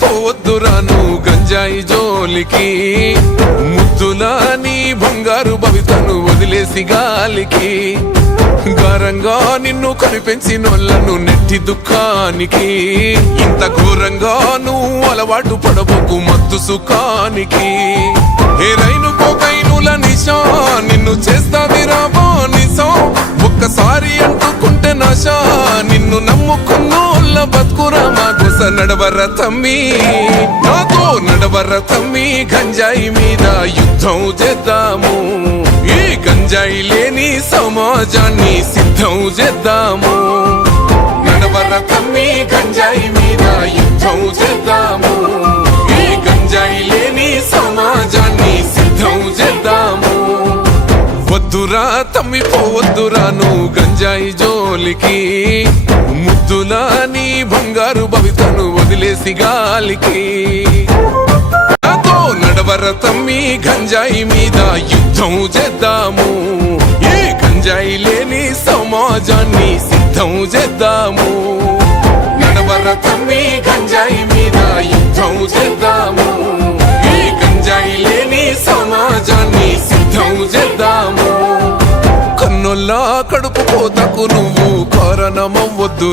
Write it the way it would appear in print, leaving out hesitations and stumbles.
పోవద్దురాను గంజాయి జోలికి, ముద్దులా నీ బంగారు భవితను వదిలేసి గాలికి, ఘోరంగా నిన్ను కనిపెంచినోళ్లను నెట్టి దుఃఖానికి, ఇంత ఘోరంగా నువ్వు అలవాటు పడబోకు మత్తు సుఖానికి. ఏ రైలు కోకైనుల నిశా నిన్ను చేస్తాదిరా బానిసా, ఒక్కసారి అంటుకుంటే నశా నిన్ను నమ్ముకున్నోళ్ళ బతుకురా మా గుస. నడవర తమ్మి నాతో నడవర తమ్మి, గంజాయి మీద యుద్ధం చేద్దాము, ఈ గంజాయి లేని సమాజాన్ని సిద్ధం చేద్దాము. నడవర తమ్మి గంజాయి మీద యుద్ధం చేద్దాము, ఈ గంజాయి లేని సమాజాన్ని సిద్ధం చేద్దాము. వద్దురా తమ్మి పోవద్దురాను గంజాయి జోలికి, ముద్దులా నీ బంగారు భవితను వదిలేసి గాలికి. నాతో నడవర తమ్మి గంజాయి మీద యుద్ధం చేద్దాము, ఈ గంజాయి లేని సమాజాన్ని సిద్ధం చేద్దాము. నడవర తమ్మి గంజాయి మీద యుద్ధం చేద్దాము, ఈ గంజాయి లేని సమాజాన్ని సిద్ధం చేద్దాము. కన్నుల్లా కడుపు కోతకు నువ్వు కారణమవ్వద్దు.